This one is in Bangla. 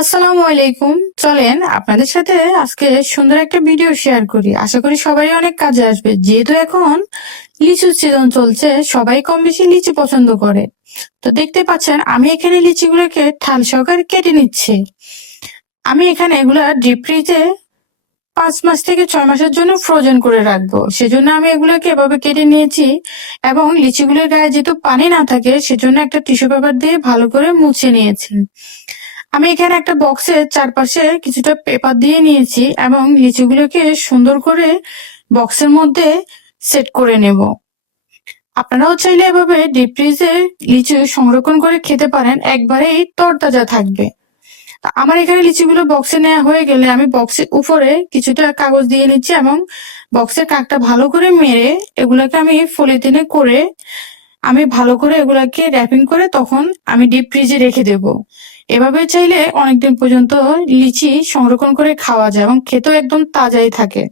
আসসালামু আলাইকুম। চলেন আপনাদের সাথে আজকে সুন্দর একটা ভিডিও শেয়ার করি। আশা করি সবাই অনেক কাজে আসবে। যেহেতু এখন লিচুর সিজন চলছে, সবাই কম বেশি লিচু পছন্দ করে। তো দেখতে পাচ্ছেন আমি এখানে লিচিগুলোকে ঠাল সহকারে কেটে নিচ্ছি। আমি এখানে এগুলা ডিপ ফ্রিজে 5 মাস থেকে 6 মাসের জন্য ফ্রোজেন করে রাখবো। সেজন্য আমি এগুলোকে এভাবে কেটে নিয়েছি এবং লিচিগুলোর গায়ে যেহেতু পানি না থাকে সেজন্য একটা টিস্যু পেপার দিয়ে ভালো করে মুছে নিয়েছি। আমি এখানে একটা বক্সের চারপাশে কিছুটা পেপার দিয়ে নিয়েছি এবং লিচুগুলোকে সুন্দর করে বক্সের মধ্যে সেট করে নেব। আপনারাও চাইলে এভাবে ডিপ ফ্রিজে লিচু সংরক্ষণ করে খেতে পারেন, একবারেই তরতাজা থাকবে। আমার এখানে লিচুগুলো বক্সে নেওয়া হয়ে গেলে আমি বক্সের উপরে কিছুটা কাগজ দিয়ে নিচ্ছি এবং বক্সের কাকটা ভালো করে মেরে এগুলাকে আমি পলিথিনে করে আমি ভালো করে এগুলাকে র্যাপিং করে তখন আমি ডিপ ফ্রিজে রেখে দেব। এভাবে চাইলে অনেকদিন পর্যন্ত লিচি সংরক্ষণ করে খাওয়া যায় এবং খেতেও একদম তাজাই থাকে।